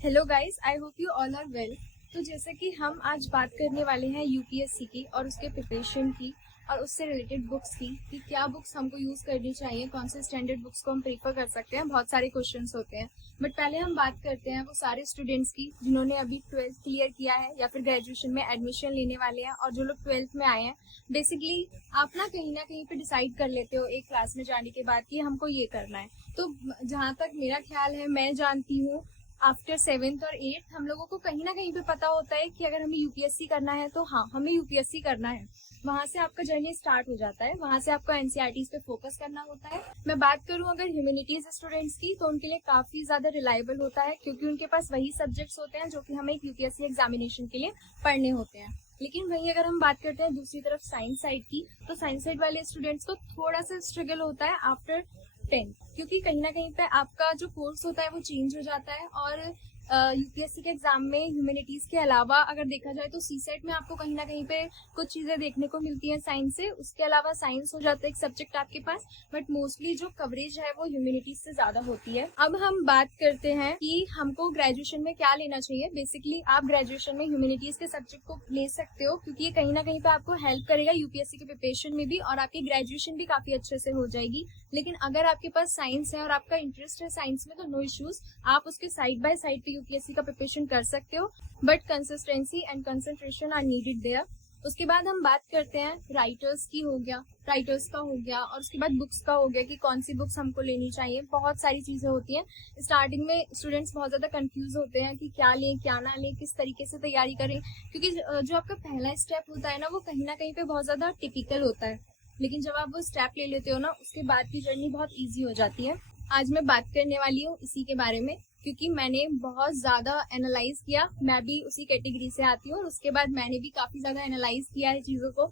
Hello guys, I hope you all are well. तो जैसे कि हम आज बात करने वाले हैं यूपीएससी की और उसके प्रिपरेशन की और उससे रिलेटेड बुक्स की कि क्या बुक्स हमको यूज़ करनी चाहिए, कौन से स्टैंडर्ड बुक्स को हम प्रीफर कर सकते हैं। बहुत सारे क्वेश्चंस होते हैं, बट पहले हम बात करते हैं वो सारे स्टूडेंट्स की जिन्होंने अभी 12th क्लियर किया है या फिर ग्रेजुएशन में एडमिशन लेने वाले हैं और जो लोग 12th में आए हैं। बेसिकली आप ना कहीं पे डिसाइड कर लेते हो एक क्लास में जाने के बाद कि हमको ये करना है। तो जहाँ तक मेरा ख्याल है, मैं जानती हूँ आफ्टर 7th और 8th हम लोगों को कहीं ना कहीं पे पता होता है कि अगर हमें यूपीएससी करना है तो हाँ, हमें यूपीएससी करना है। वहां से आपका जर्नी स्टार्ट हो जाता है, वहां से आपको एनसीईआरटीज पे फोकस करना होता है। मैं बात करूं अगर ह्यूमैनिटीज स्टूडेंट्स की, तो उनके लिए काफी ज्यादा रिलायबल होता है क्योंकि उनके पास वही सब्जेक्ट्स होते हैं जो कि हमें एक यूपीएससी एग्जामिनेशन के लिए पढ़ने होते हैं। लेकिन वहीं अगर हम बात करते हैं दूसरी तरफ साइंस साइड की, तो साइंस साइड वाले स्टूडेंट्स को थोड़ा सा स्ट्रगल होता है आफ्टर 10th, क्योंकि कहीं ना कहीं पे आपका जो कोर्स होता है वो चेंज हो जाता है। और यूपीएससी के एग्जाम में ह्यूमैनिटीज के अलावा अगर देखा जाए तो सीसेट में आपको कहीं ना कहीं पे कुछ चीजें देखने को मिलती हैं साइंस से। उसके अलावा साइंस हो जाता है एक सब्जेक्ट आपके पास, बट मोस्टली जो कवरेज है वो ह्यूमैनिटीज से ज्यादा होती है। अब हम बात करते हैं कि हमको ग्रेजुएशन में क्या लेना चाहिए। बेसिकली आप ग्रेजुएशन में ह्यूमैनिटीज के सब्जेक्ट को ले सकते हो क्योंकि ये कहीं ना कहीं पे आपको हेल्प करेगा यूपीएससी के प्रिपरेशन में भी, और आपकी ग्रेजुएशन भी काफी अच्छे से हो जाएगी। लेकिन अगर आपके पास साइंस है और आपका इंटरेस्ट है साइंस में, तो नो इश्यूज, आप उसके साइड बाय साइड पे यूपीएससी का प्रिपरेशन कर सकते हो, but consistency and concentration are needed there. उसके बाद हम बात करते हैं राइटर्स का हो गया और उसके बाद बुक्स का हो गया कि कौन सी बुक्स हमको लेनी चाहिए। बहुत सारी चीजें होती हैं। स्टार्टिंग में स्टूडेंट्स बहुत ज्यादा कंफ्यूज होते हैं कि क्या लें क्या ना लें, किस तरीके से तैयारी करें, क्योंकि जो आपका पहला स्टेप होता है ना, वो कहीं ना कहीं पे बहुत ज्यादा टिपिकल होता है। लेकिन जब आप वो स्टेप ले लेते हो ना, उसके बाद की जर्नी बहुत ईजी हो जाती है। आज मैं बात करने वाली हूँ इसी के बारे में क्योंकि मैंने बहुत ज्यादा एनालाइज किया। मैं भी उसी कैटेगरी से आती हूँ और उसके बाद मैंने भी काफी ज्यादा एनालाइज किया है चीजों को।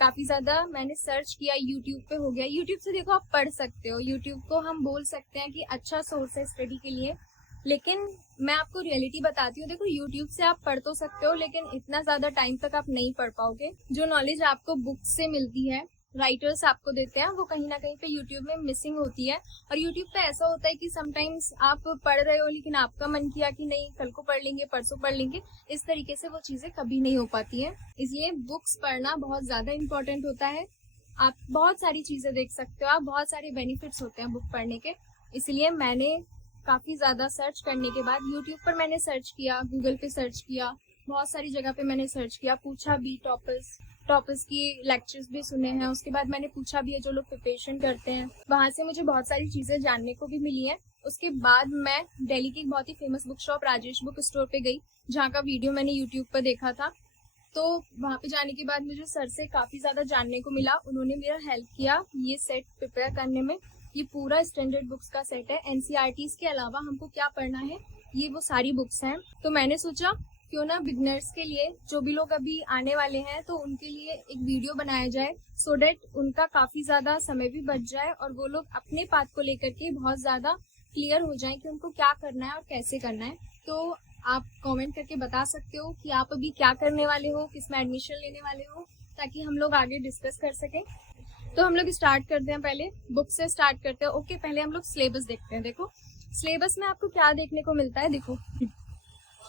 काफी ज्यादा मैंने सर्च किया, यूट्यूब पे हो गया। यूट्यूब से देखो आप पढ़ सकते हो, यूट्यूब को हम बोल सकते हैं कि अच्छा सोर्स है स्टडी के लिए। लेकिन मैं आपको रियलिटी बताती हूँ, देखो यूट्यूब से आप पढ़ तो सकते हो लेकिन इतना ज्यादा टाइम तक आप नहीं पढ़ पाओगे। जो नॉलेज आपको बुक से मिलती है, राइटर्स आपको देते हैं, वो कहीं ना कहीं पे यूट्यूब में मिसिंग होती है। और यूट्यूब पे ऐसा होता है कि समटाइम्स आप पढ़ रहे हो लेकिन आपका मन किया कि नहीं कल को पढ़ लेंगे, परसों पढ़ लेंगे, इस तरीके से वो चीजें कभी नहीं हो पाती हैं। इसलिए बुक्स पढ़ना बहुत ज्यादा इंपॉर्टेंट होता है। आप बहुत सारी चीजें देख सकते हो, आप बहुत सारे बेनिफिट्स होते हैं बुक पढ़ने के। इसलिए मैंने काफी ज्यादा सर्च करने के बाद यूट्यूब पर मैंने सर्च किया, गूगल पे सर्च किया, बहुत सारी जगह पे मैंने सर्च किया, पूछा भी, टॉपर्स की लेक्चर्स भी सुने हैं। उसके बाद मैंने पूछा भी है जो लोग प्रिपरेशन करते हैं, वहां से मुझे बहुत सारी चीजें जानने को भी मिली हैं। उसके बाद मैं दिल्ली की एक बहुत ही famous book shop Rajesh book store पे गई, जहाँ का वीडियो मैंने यूट्यूब पर देखा था। तो वहां पे जाने के बाद मुझे सर से काफी ज्यादा जानने को मिला। उन्होंने मेरा हेल्प किया ये सेट प्रिपेयर करने में। ये पूरा स्टैंडर्ड बुक्स का सेट है। एनसीईआरटीज के अलावा हमको क्या पढ़ना है, ये वो सारी बुक्स हैं। तो मैंने सोचा क्यों ना बिगनर्स के लिए, जो भी लोग अभी आने वाले हैं, तो उनके लिए एक वीडियो बनाया जाए सो डेट उनका काफी ज्यादा समय भी बच जाए और वो लोग अपने पाथ को लेकर के बहुत ज्यादा क्लियर हो जाए कि उनको क्या करना है और कैसे करना है। तो आप कमेंट करके बता सकते हो कि आप अभी क्या करने वाले हो, किस में एडमिशन लेने वाले हो, ताकि हम लोग आगे डिस्कस कर सकें। तो हम लोग स्टार्ट करते हैं, पहले बुक से स्टार्ट करते हैं। ओके, पहले हम लोग सिलेबस देखते हैं। देखो सिलेबस में आपको क्या देखने को मिलता है।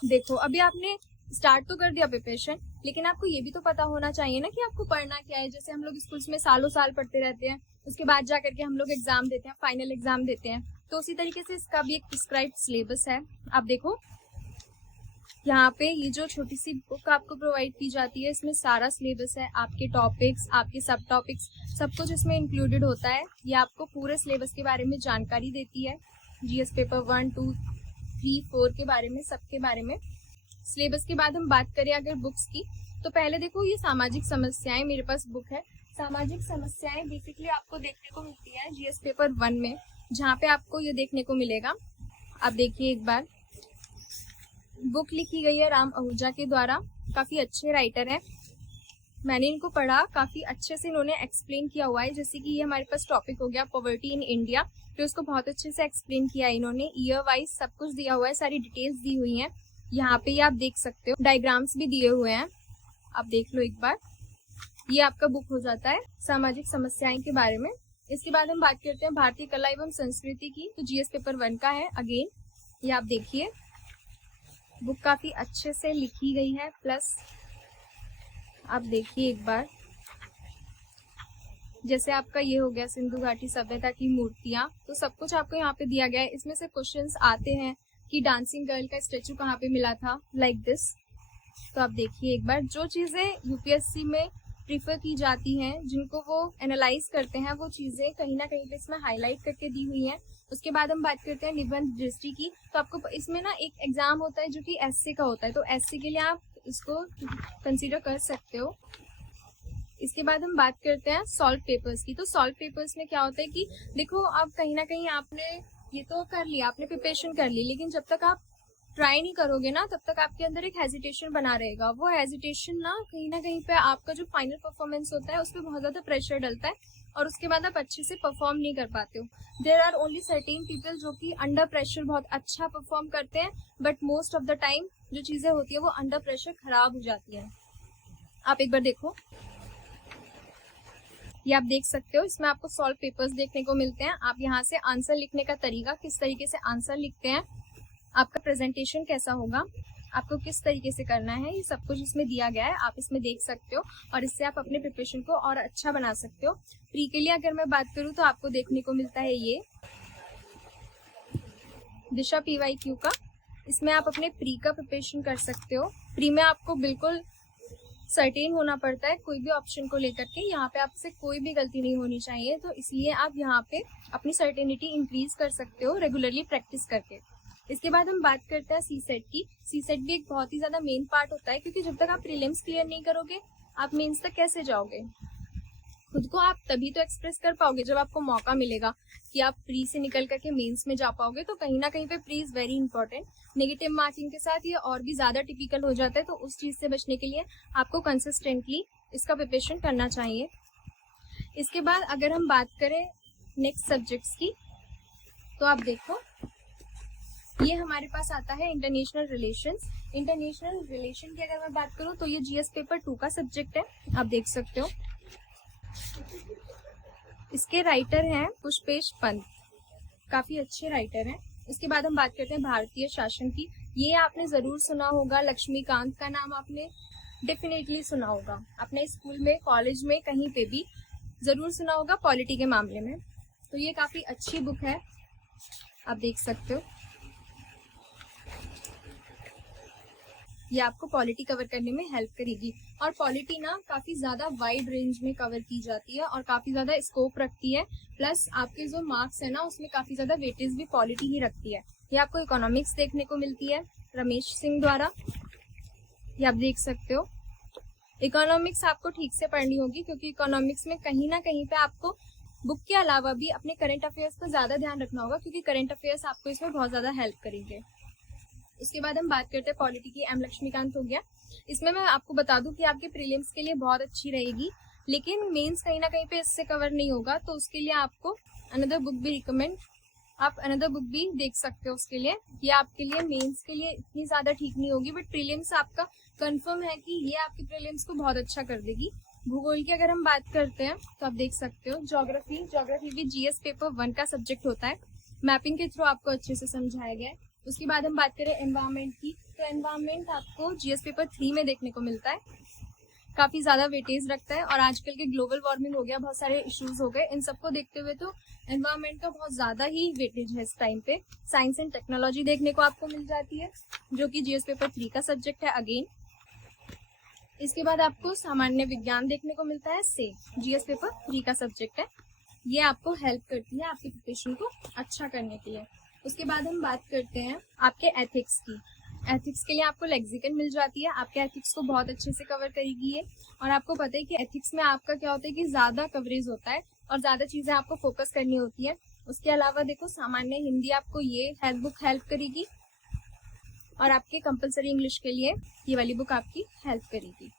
देखो अभी आपने स्टार्ट तो कर दिया प्रिपरेशन, लेकिन आपको ये भी तो पता होना चाहिए ना कि आपको पढ़ना क्या है। जैसे हम लोग स्कूल्स में सालों साल पढ़ते रहते हैं, उसके बाद जाकर के हम लोग एग्जाम देते हैं, फाइनल एग्जाम देते हैं। तो उसी तरीके से इसका भी एक प्रिस्क्राइब्ड सिलेबस है। आप देखो यहाँ पे ये जो छोटी सी बुक आपको प्रोवाइड की जाती है, इसमें सारा सिलेबस है, आपके टॉपिक्स, आपके सब टॉपिक्स, सब कुछ इसमें इंक्लूडेड होता है। ये आपको पूरे सिलेबस के बारे में जानकारी देती है, जीएस पेपर 1, 2, 3, 4 के बारे में, सबके बारे में। सिलेबस के बाद हम बात करें अगर बुक्स की, तो पहले देखो ये सामाजिक समस्याएं मेरे पास बुक है। सामाजिक समस्याएं बेसिकली आपको देखने को मिलती है जीएस पेपर 1 में, जहाँ पे आपको ये देखने को मिलेगा। आप देखिए एक बार, बुक लिखी गई है राम आहूजा के द्वारा, काफी अच्छे राइटर हैं। मैंने इनको पढ़ा, काफी अच्छे से इन्होंने एक्सप्लेन किया हुआ है। जैसे कि ये हमारे पास टॉपिक हो गया पॉवर्टी इन इंडिया, तो इसको बहुत अच्छे से एक्सप्लेन किया है इन्होंने। ईयर वाइज सब कुछ दिया हुआ है, सारी डिटेल्स दी हुई हैं। यहाँ पे आप देख सकते हो, डायग्राम्स भी दिए हुए हैं, आप देख लो एक बार। ये आपका बुक हो जाता है सामाजिक समस्याएं के बारे में। इसके बाद हम बात करते हैं भारतीय कला एवं संस्कृति की, तो जीएस पेपर 1 का है अगेन, ये आप देखिए। बुक काफी अच्छे से लिखी गई है, प्लस आप देखिए एक बार, जैसे आपका ये हो गया सिंधु घाटी सभ्यता की मूर्तियां, तो सब कुछ आपको यहाँ पे दिया गया है। इसमें से क्वेश्चंस आते हैं कि डांसिंग गर्ल का स्टेचू कहाँ पे मिला था, लाइक दिस। तो आप देखिए एक बार, जो चीजें यूपीएससी में प्रीफर की जाती हैं, जिनको वो एनालाइज करते हैं, वो चीजें कहीं ना कहीं पे इसमें हाईलाइट करके दी हुई हैं। उसके बाद हम बात करते हैं निबंध दृष्टि की। तो आपको इसमें ना एक एग्जाम होता है जो कि एसए का होता है, तो एसए के लिए आप इसको कंसीडर कर सकते हो। इसके बाद हम बात करते हैं सॉल्व पेपर्स की। तो सॉल्व पेपर्स में क्या होता है कि देखो, आप कहीं ना कहीं आपने ये तो कर लिया, आपने प्रिपरेशन कर ली, लेकिन जब तक आप ट्राई नहीं करोगे ना, तब तक आपके अंदर एक हेजिटेशन बना रहेगा। वो हेजिटेशन ना कहीं पे आपका जो फाइनल परफॉर्मेंस होता है उस पर बहुत ज्यादा प्रेशर डलता है, और उसके बाद आप अच्छे से परफॉर्म नहीं कर पाते हो। There are only certain people जो कि अंडर प्रेशर बहुत अच्छा परफॉर्म करते हैं, but most of the time जो चीजें होती है वो अंडर प्रेशर खराब हो जाती है। आप एक बार देखो, ये आप देख सकते हो, इसमें आपको सॉल्व पेपर्स देखने को मिलते हैं। आप यहाँ से आंसर लिखने का तरीका, किस तरीके से आंसर लिखते हैं, आपका प्रेजेंटेशन कैसा होगा, आपको किस तरीके से करना है, ये सब कुछ इसमें दिया गया है। आप इसमें देख सकते हो और इससे आप अपने प्रिपरेशन को और अच्छा बना सकते हो। प्री के लिए अगर मैं बात करूँ तो आपको देखने को मिलता है ये दिशा PYQ का। इसमें आप अपने प्री का प्रिपरेशन कर सकते हो। प्री में आपको बिल्कुल सर्टेन होना पड़ता है कोई भी ऑप्शन को लेकर के, यहाँ पे आपसे कोई भी गलती नहीं होनी चाहिए, तो इसलिए आप यहाँ पे अपनी सर्टेनिटी इंक्रीज कर सकते हो रेगुलरली प्रैक्टिस करके। इसके बाद हम बात करते हैं सी सेट की। सी सेट भी एक बहुत ही ज्यादा मेन पार्ट होता है, क्योंकि जब तक आप प्रीलिम्स क्लियर नहीं करोगे, आप मेंस तक कैसे जाओगे। खुद को आप तभी तो एक्सप्रेस कर पाओगे जब आपको मौका मिलेगा कि आप प्री से निकल करके मेंस में जा पाओगे। तो कहीं ना कहीं पे pre is very important. Negative marking के साथ ये और भी ज्यादा टिपिकल हो जाता है, तो उस चीज से बचने के लिए आपको कंसिस्टेंटली इसका प्रिपरेशन करना चाहिए। इसके बाद अगर हम बात करें नेक्स्ट सब्जेक्ट्स की, तो आप देखो ये हमारे पास आता है इंटरनेशनल रिलेशंस। इंटरनेशनल रिलेशन की अगर मैं बात करूं तो ये जीएस पेपर 2 का सब्जेक्ट है, आप देख सकते हो। इसके राइटर हैं पुष्पेश पंत, काफी अच्छे राइटर हैं। इसके बाद हम बात करते हैं भारतीय शासन की। ये आपने जरूर सुना होगा, लक्ष्मीकांत का नाम आपने डेफिनेटली सुना होगा, अपने स्कूल में, कॉलेज में, कहीं पे भी जरूर सुना होगा पॉलिटी के मामले में। तो ये काफी अच्छी बुक है, आप देख सकते हो। ये आपको पॉलिटी कवर करने में हेल्प करेगी, और पॉलिटी ना काफी ज्यादा वाइड रेंज में कवर की जाती है और काफी ज्यादा स्कोप रखती है। प्लस आपके जो मार्क्स है ना, उसमें काफी ज्यादा वेटेज भी पॉलिटी ही रखती है। ये आपको इकोनॉमिक्स देखने को मिलती है रमेश सिंह द्वारा, ये आप देख सकते हो। इकोनॉमिक्स आपको ठीक से पढ़नी होगी, क्योंकि इकोनॉमिक्स में कहीं ना कहीं पे आपको बुक के अलावा भी अपने करंट अफेयर्स पर ज्यादा ध्यान रखना होगा, क्योंकि करंट अफेयर्स आपको इसमें बहुत ज्यादा हेल्प करेंगे। उसके बाद हम बात करते हैं पॉलिटी की। एम लक्ष्मीकांत हो गया। इसमें मैं आपको बता दूं कि आपके प्रीलिम्स के लिए बहुत अच्छी रहेगी, लेकिन मेंस कहीं ना कहीं पे इससे कवर नहीं होगा, तो उसके लिए आपको अनदर बुक भी रिकमेंड, आप अनदर बुक भी देख सकते हो उसके लिए। ये आपके लिए मेंस के लिए इतनी ज्यादा ठीक नहीं होगी, बट प्रीलिम्स आपका कंफर्म है कि ये आपके प्रीलिम्स को बहुत अच्छा कर देगी। भूगोल की अगर हम बात करते हैं तो आप देख सकते हो ज्योग्राफी भी जीएस पेपर 1 का सब्जेक्ट होता है। मैपिंग के थ्रू आपको अच्छे से समझाया गया है। उसके बाद हम बात करें एनवायरमेंट की, तो एनवायरमेंट आपको जीएस पेपर 3 में देखने को मिलता है, काफी ज्यादा वेटेज रखता है। और आजकल के ग्लोबल वार्मिंग हो गया, बहुत सारे इश्यूज हो गए, इन सबको देखते हुए तो एनवायरमेंट का बहुत ज्यादा ही वेटेज है इस टाइम पे। साइंस एंड टेक्नोलॉजी देखने को आपको मिल जाती है, जो कि जीएस पेपर 3 का सब्जेक्ट है अगेन। इसके बाद आपको सामान्य विज्ञान देखने को मिलता है, जीएस पेपर 3 का सब्जेक्ट है। ये आपको हेल्प करती है आपके प्रिपरेशन को अच्छा करने के लिए। उसके बाद हम बात करते हैं आपके एथिक्स की। एथिक्स के लिए आपको लेक्सिकन मिल जाती है, आपके एथिक्स को बहुत अच्छे से कवर करेगी ये। और आपको पता है कि एथिक्स में आपका क्या होता है कि ज्यादा कवरेज होता है और ज्यादा चीजें आपको फोकस करनी होती है। उसके अलावा देखो, सामान्य हिंदी आपको ये बुक हेल्प करेगी, और आपके कंपलसरी इंग्लिश के लिए ये वाली बुक आपकी हेल्प करेगी।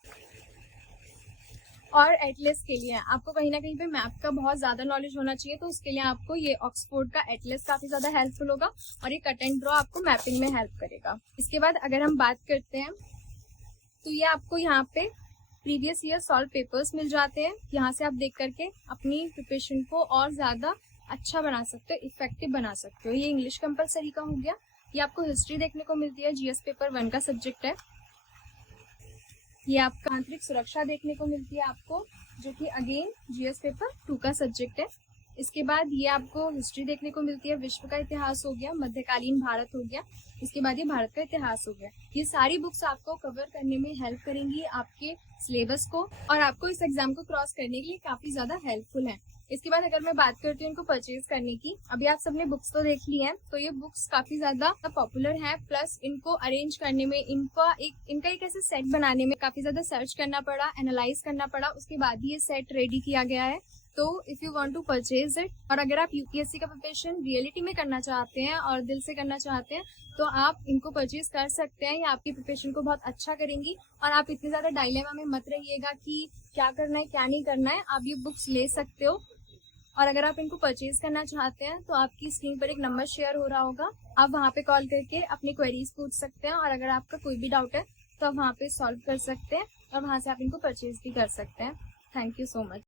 और एटलस के लिए आपको कहीं ना कहीं पे मैप का बहुत ज्यादा नॉलेज होना चाहिए, तो उसके लिए आपको ये ऑक्सफोर्ड का एटलस काफी ज्यादा हेल्पफुल होगा, और ये कट एंड ड्रॉ आपको मैपिंग में हेल्प करेगा। इसके बाद अगर हम बात करते हैं तो ये आपको यहाँ पे प्रीवियस ईयर सॉल्व पेपर्स मिल जाते हैं। यहाँ से आप देख करके अपनी प्रिपरेशन को और ज्यादा अच्छा बना सकते हो, इफेक्टिव बना सकते हो। ये इंग्लिश कंपलसरी का हो गया। ये आपको हिस्ट्री देखने को मिलती है, जीएस पेपर 1 का सब्जेक्ट है। ये आपका आंतरिक सुरक्षा देखने को मिलती है आपको, जो कि अगेन जीएस पेपर 2 का सब्जेक्ट है। इसके बाद ये आपको हिस्ट्री देखने को मिलती है, विश्व का इतिहास हो गया, मध्यकालीन भारत हो गया, इसके बाद ये भारत का इतिहास हो गया। ये सारी बुक्स आपको कवर करने में हेल्प करेंगी आपके सिलेबस को, और आपको इस एग्जाम को क्रॉस करने के लिए काफी ज्यादा हेल्पफुल है। इसके बाद अगर मैं बात करती हूँ इनको परचेज करने की, अभी आप सबने बुक्स तो देख ली हैं, तो ये बुक्स काफी ज्यादा पॉपुलर हैं, प्लस इनको अरेंज करने में, इनका एक ऐसे सेट बनाने में काफी ज्यादा सर्च करना पड़ा, एनालाइज करना पड़ा, उसके बाद ही ये सेट रेडी किया गया है। तो if you want to purchase it, और अगर आप यूपीएससी का प्रिपरेशन रियलिटी में करना चाहते हैं और दिल से करना चाहते हैं, तो आप इनको परचेज कर सकते हैं। ये आपकी प्रिपरेशन को बहुत अच्छा करेंगी, और आप इतने ज्यादा डायलेमा में मत रहिएगा कि क्या करना है क्या नहीं करना है। आप ये बुक्स ले सकते हो, और अगर आप इनको परचेज करना चाहते हैं तो आपकी स्क्रीन पर एक नंबर शेयर हो रहा होगा, आप वहाँ पे कॉल करके अपनी क्वेरीज पूछ सकते हैं, और अगर आपका कोई भी डाउट है तो आप वहाँ पे सॉल्व कर सकते हैं, और वहाँ से आप इनको परचेज भी कर सकते हैं। Thank you so much.